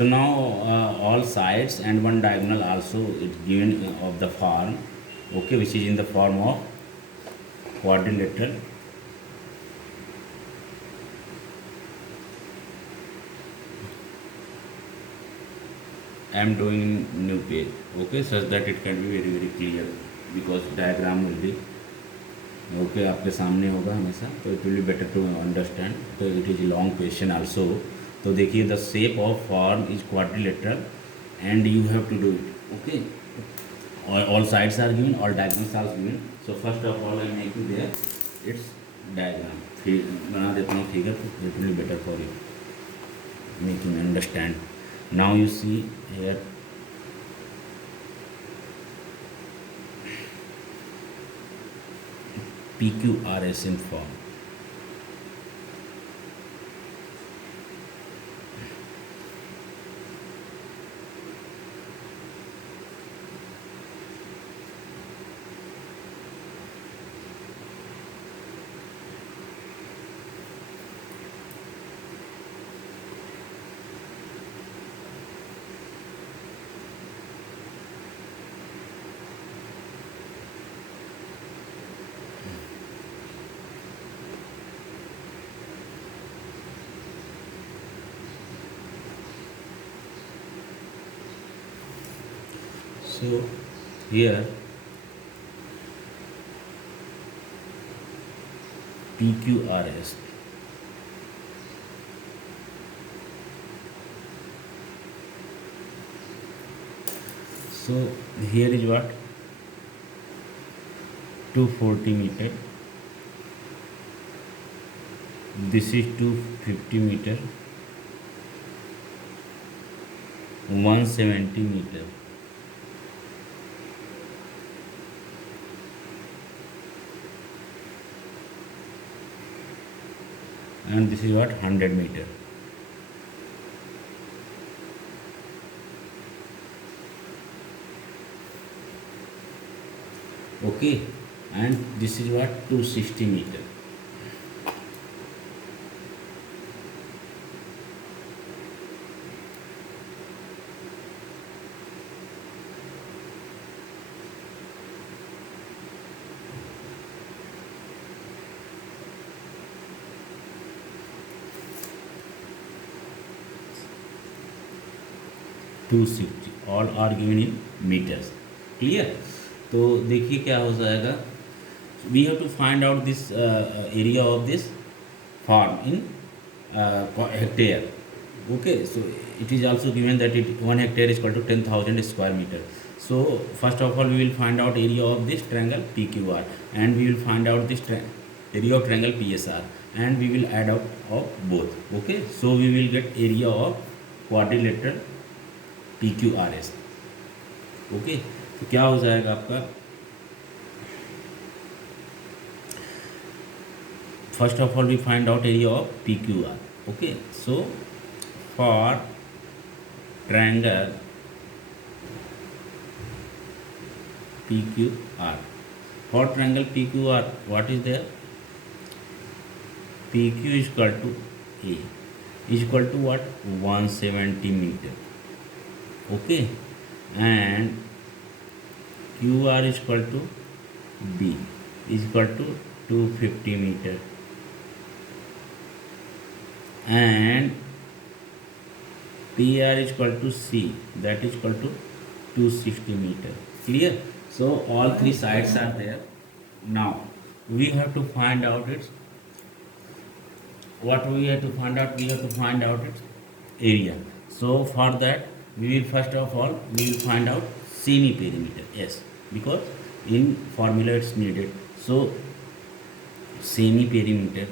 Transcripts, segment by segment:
So now all sides and one diagonal also is given of the form, okay, which is in the form of quadrilateral. I am doing new page, okay, such that it can be very very clear, because diagram will be okay आपके सामने होगा हमेशा, तो it will be better to understand. तो it is long question also. तो देखिए, the shape of form is quadrilateral and you have to do it, okay. All sides are given, all diagonals are given. So first of all I make you there its diagram. फिर बना देता हूँ figure, तो it will be better for you making understand. Now you see here PQRS in form. So here PQRS. So here is what, 240 meter. This is 250 meter, 170 meter. And this is what, 100 meter. Okay, and this is what, 260 meter. Two sixty, all are given in metres. Clear. तो देखिए क्या हो जाएगा, we have to find out this area of this farm in hectare. Okay, so it is also given that 1 hectare is equal to 10,000 square meter. So first of all we will find out area of this triangle PQR, and we will find out this area of triangle PSR, and we will add up of both. Okay, so we will get area of quadrilateral PQRS. Okay, तो क्या हो जाएगा आपका, first of all we find out area of PQR. Okay, so for triangle PQR, for triangle PQR, what is there, PQ is equal to A is equal to what, 170 meter. Okay, and QR is equal to B is equal to 250 meter, and PR is equal to C, that is equal to 260 meter. Clear. So all three sides are there. Now we have to find out its, what we have to find out, we have to find out its area. So for that we will first of all we will find out semi perimeter. Yes, because in formula it's needed. So semi perimeter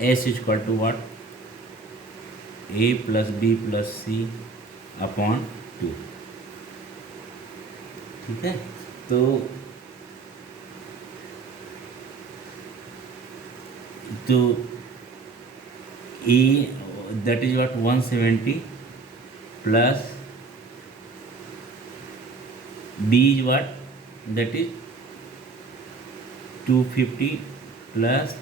S is equal to what, A plus B plus C upon 2. ठीक है. तो A, that is what, 170 plus B is what, that is 250 plus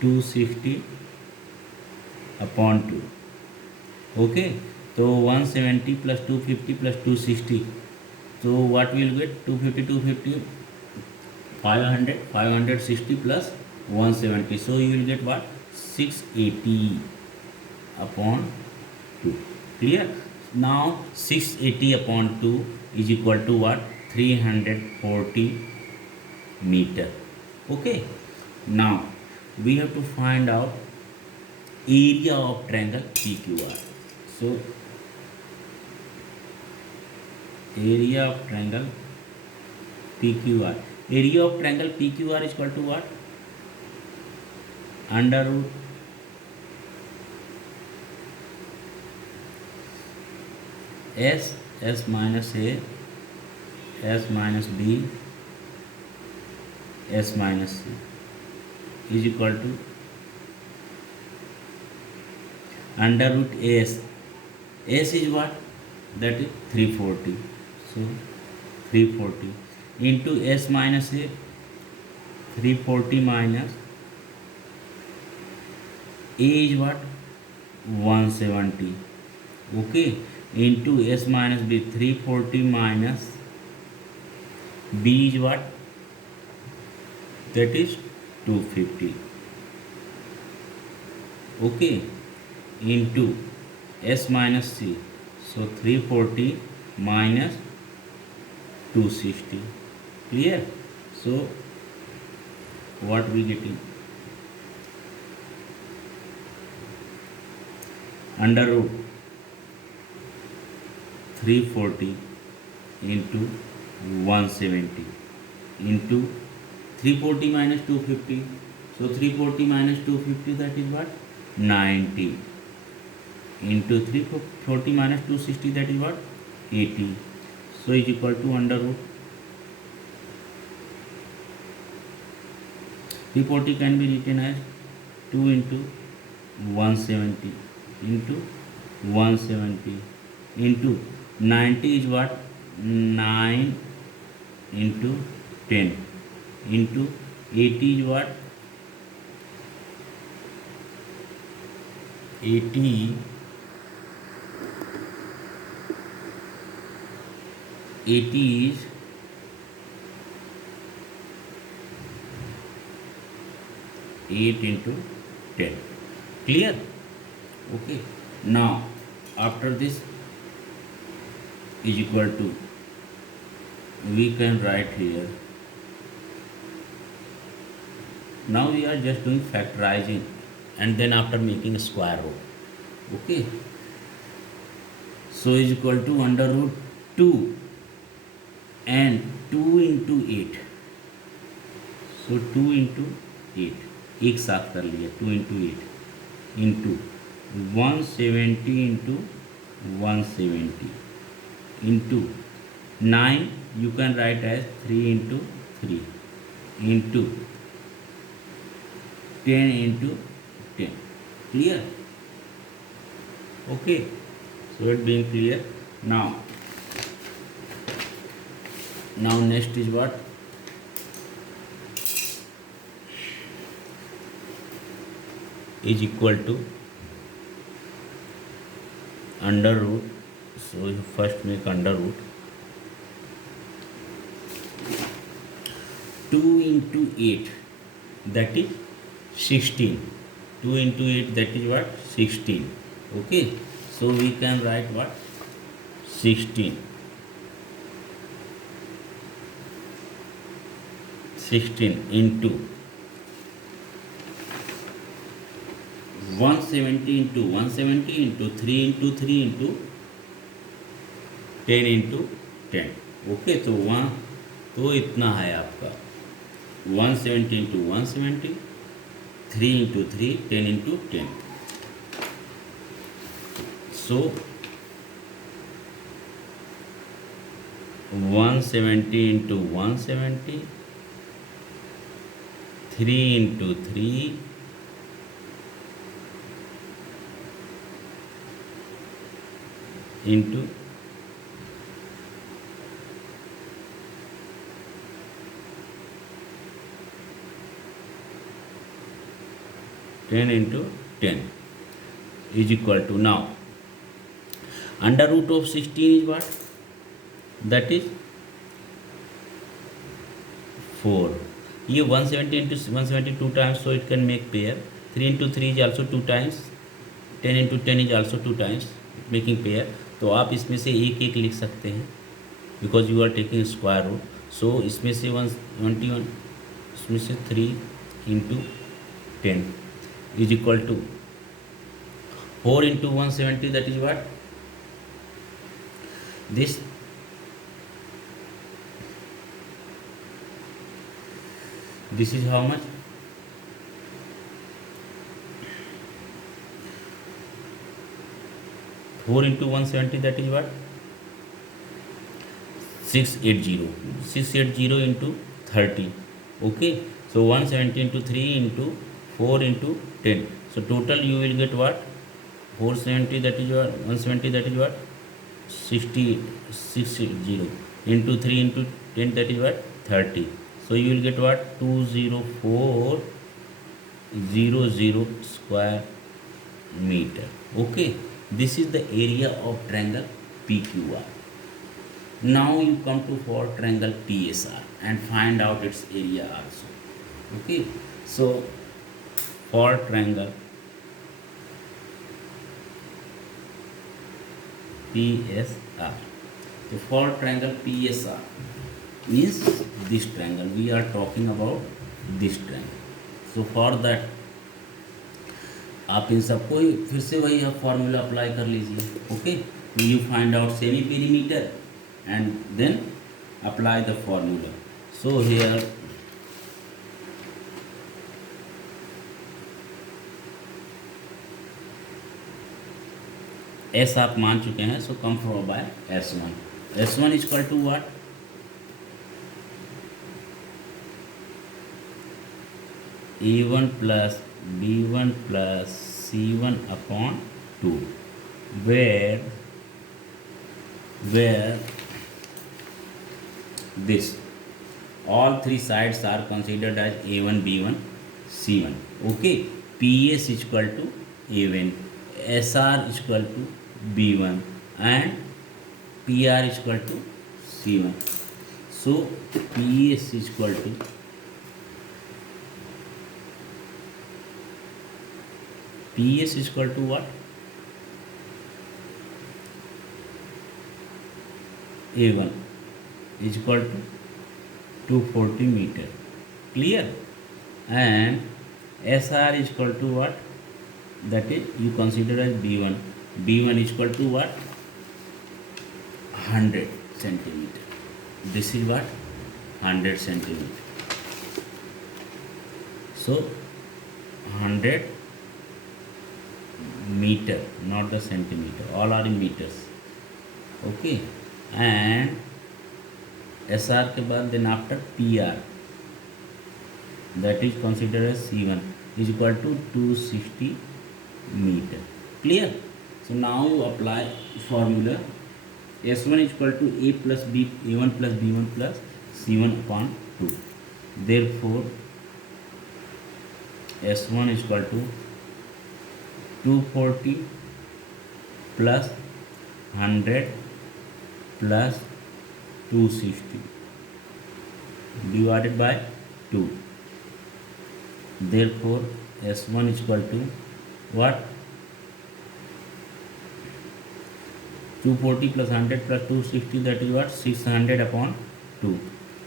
260 upon 2. Okay, so 170 plus 250 plus 260. So what we will get? 250 500 560 plus 170. So you will get what? 680 upon 2. Clear? Now 680 upon 2 is equal to what? 340 meter. Okay. Now we have to find out area of triangle PQR. So area of triangle PQR. Area of triangle PQR is equal to what? Under root S minus A, S minus B, S minus C is equal to under root S. S is what? That is 340. So 340 into S minus A, 340 minus A is what? 170. Okay, into S minus B, 340 minus B is what? That is 250. Okay, into S minus C. So 340 minus 260. Clear? So what we getting? Under root 340 into 170 into 340 minus 250. So 340 minus 250, that is what? 90 into 340 minus 260, that is what? 80. So is equal to under root 340 can be written as 2 into 170 into 170 into 90 is what? 9 into 10 into 80 is what? 80 is 8 into 10. Clear? Okay. Now after this is equal to, we can write here. Now we are just doing factorizing and then after making a square root. Okay. So is equal to under root 2 and 2 into 8. So 2 into 8 एक साथ कर लिया, 2 into 8 into 170 into 170 into 9 you can write as 3 into 3 into 10 into 10. Clear? Okay, so it being clear. Now next is what? Is equal to under root. So you first make under root 2 into 8, that is 16. 2 into 8, that is what? 16. Okay, so we can write what? 16 into 170 into 170 into 3 into 3 into 10 into 10. Okay, तो इतना है आपका 170 into 170, 3 into 3, 10 into 10. So 170 into 170, 3 into 3, into 10 10 into 10 is equal to, now under root of 16 is what? That is 4. ये 170 into 170 2 times, so it can make pair. 3 into 3 is also 2 times. 10 into 10 is also 2 times, making pair. तो आप इसमें से एक एक लिख सकते हैं, because you are taking square root. So इसमें से 121, इसमें से 3 into 10 is equal to 4 into 170, that is what? This is how much? 4 into 170, that is what? 680. 680 into 30. Okay, so 170 into 3 into 4 into 10. So total you will get what? 470, that is what? 170, that is what? 680 into 3 into 10, that is what? 30. So you will get what? 20400 square meter. Okay, this is the area of triangle PQR. Now you come to for triangle PSR and find out its area also. Okay, so for triangle PSR, so for triangle PSR means this triangle, we are talking about this triangle. So for that आप इन सबको फिर से वही आप formula apply कर लीजिए. Okay, you find out semi perimeter and then apply the formula. So here S आप मान चुके हैं, so come from by S1. S1 is equal to what? A1 plus B1 plus C1 upon 2, where this all three sides are considered as A1, B1, C1. Okay, PS is equal to A1, SR is equal to B1 and PR is equal to C1. So PS is equal to PS is equal to what? A1 is equal to 240 meter. Clear? And SR is equal to what? That is you consider as B1. B1 is equal to what? 100 centimeter. This is what? 100 centimeter. So 100 meter, not the centimeter, all are in meters. Okay, and SR के बाद then after PR, that is considered as C1 is equal to 260 meter. Clear? So now you apply formula. S1 is equal to A plus B, A1 plus B1 plus C1 upon 2. Therefore S1 is equal to 240 plus 100 plus 260 divided by 2. Therefore S1 is equal to what? 240 plus 100 plus 260, that is what? 600 upon 2.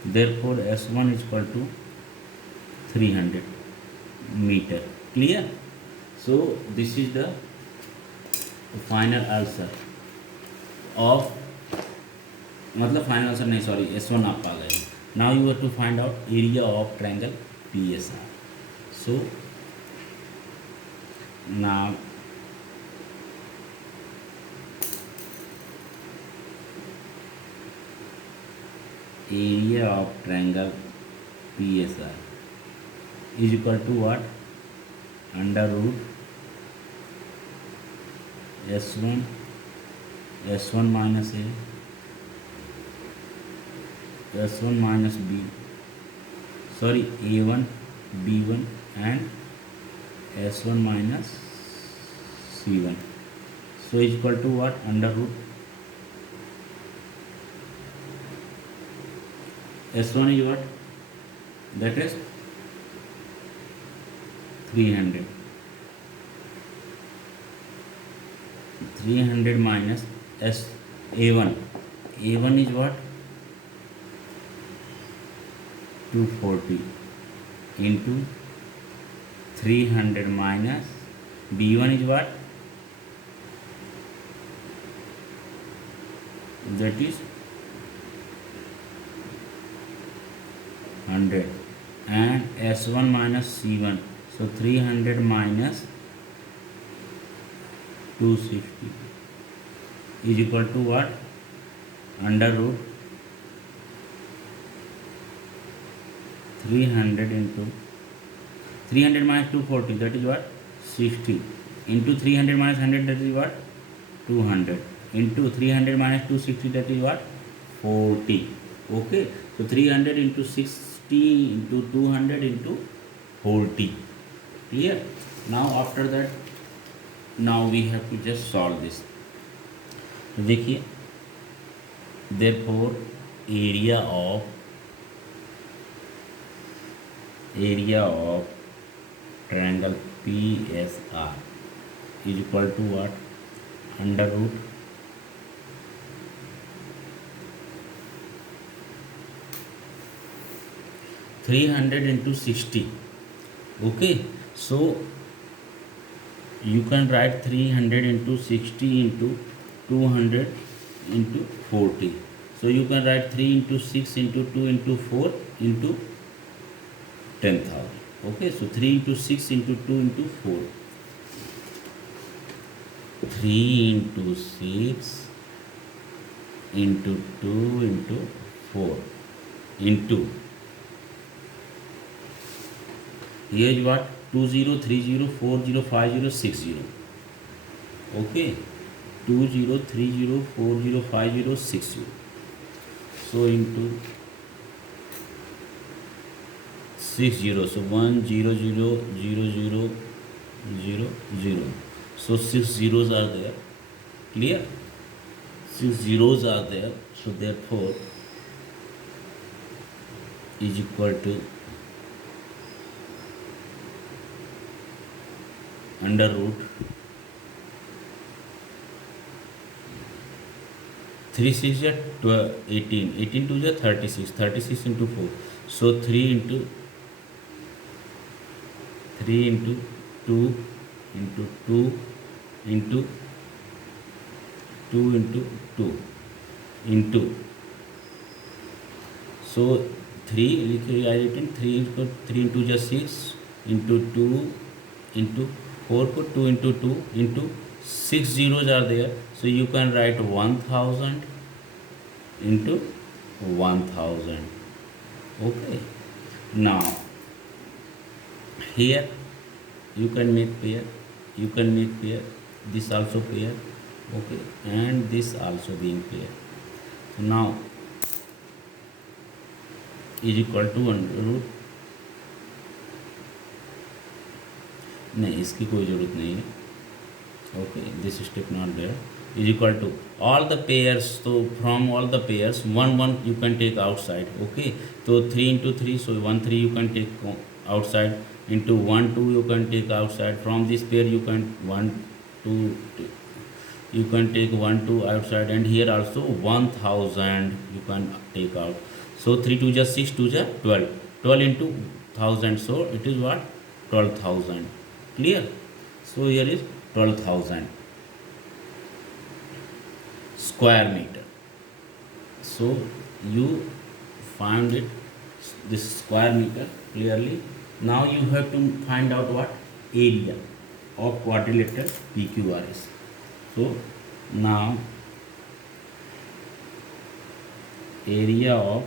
Therefore S1 is equal to 300 meter. Clear? So this is the final answer of, मतलब final answer नहीं, sorry, S1 आप आ गए. Now you have to find out area of triangle PSR. So now area of triangle PSR is equal to what? Under root S1 minus A, S1 minus B, sorry, A1, B1 and S1 minus C1. So is equal to what? Under root S1 is what? That is 300. 300 minus A1. A1 is what? 240 into 300 minus B1 is what? That is 100, and S1 minus C1. So 300 minus 260 is equal to what? Under root 300 into 300 minus 240, that is what? 60, into 300 minus 100, that is what? 200, into 300 minus 260, that is what? 40. Okay, so 300 into 60 into 200 into 40. Clear? Now after that, now we have to just solve this. तो देखिए, therefore area of triangle PSR is equal to what? Under root 300 into 60. Okay, so you can write 300 into 60 into 200 into 40. So you can write 3 into 6 into 2 into 4 into 10,000. Okay, so 3 into 6 into 2 into 4. 3 into 6 into 2 into 4 into, here is what? 20, 30, 40, 50, 60. Okay, 20, 30, 40, 50, 60. So into 60, so 1 0 0 0 0 0 0. So 6 zeros are there. Clear? 6 zeros are there. So therefore is equal to under root 3 6 is 18, 18 2 is 36, 36 into 4. So 3 into 2 into 2 into 2 into 2 into, so 3 I written 3 into 3 into just 6 into 2 into 4 put 2 into 2 into 6 zeros are there. So you can write 1000 into 1000. Okay, now here you can make pair, this also pair. Okay, and this also being pair. So now is equal to under root, नहीं इसकी कोई ज़रूरत नहीं है. Okay, this step not there. Is equal to all the pairs. So from all the pairs, 1 you can take outside. Okay, so 3 into 3, so 1 3 you can take outside, into 1 2 you can take outside. From this pair you can 1 2 you can take 1 2 outside, and here also 1000 you can take out. So 3 2 just 6, 2 just 12, 12 into 1000, so it is what? 12,000. Clear? So here is 12,000 square meter. So you find it, this square meter clearly. Now you have to find out what? Area of quadrilateral PQRS. So now area of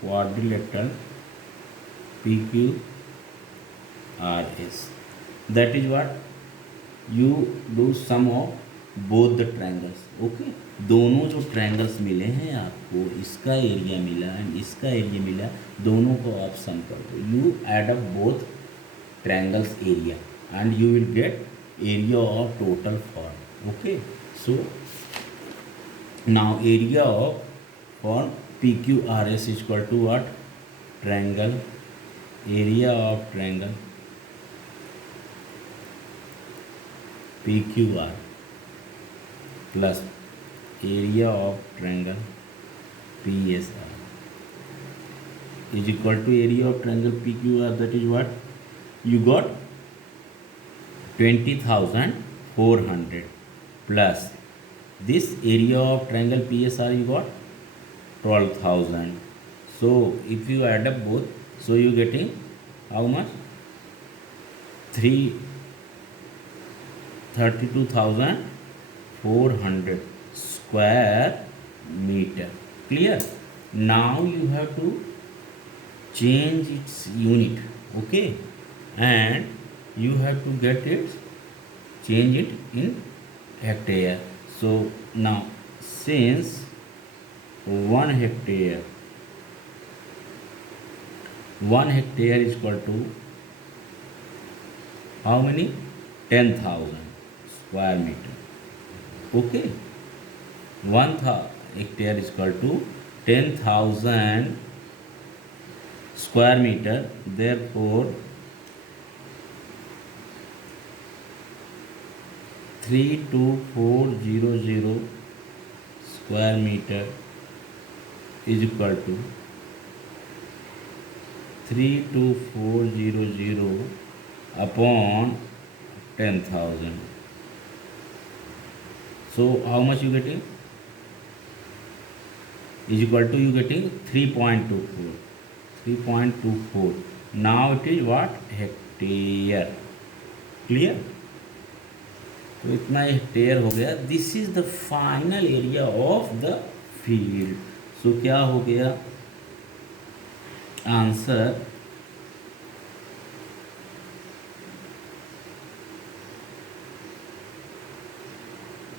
quadrilateral PQRS, that is what? You do sum of both the triangles. Okay, दोनों जो triangles मिले हैं आपको, इसका area मिला and इसका area मिला, दोनों को आप सम कर दो. You add up both triangles area. and you will get area of total form. Okay, so now area of form PQRS is equal to what? Triangle. Area of triangle PQR plus area of triangle PSR is equal to area of triangle PQR. That is what you got, 20,400 plus this area of triangle PSR you got 12,000. So if you add up both, so you getting how much? 32,400 square meter. Clear? Now you have to change its unit. Okay, and you have to get it, change it in hectare. So now since 1 hectare is equal to how many? 10,000 square meter. Okay, 1 hectare is equal to 10,000 square meter. Therefore 32400 square meter is equal to 32400 upon 10,000. So how much you getting? Is equal to you getting 3.24. 3.24. Now it is what? Hectare. Clear? तो इतना hectare हो गया. This is the final area of the field. So क्या हो गया answer?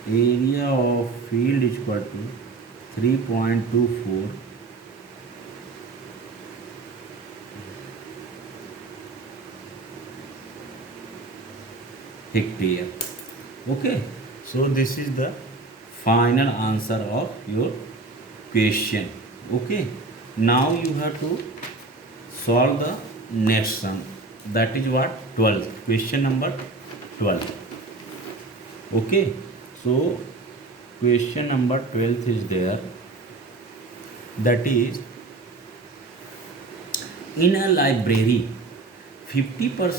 Area of field is equal to 3.24 hectare. Okay, so this is the final answer of your question. Okay, now you have to solve the next sum. That is what? 12. Question number 12. Okay, so question number 12 is there. That is, in a library 50%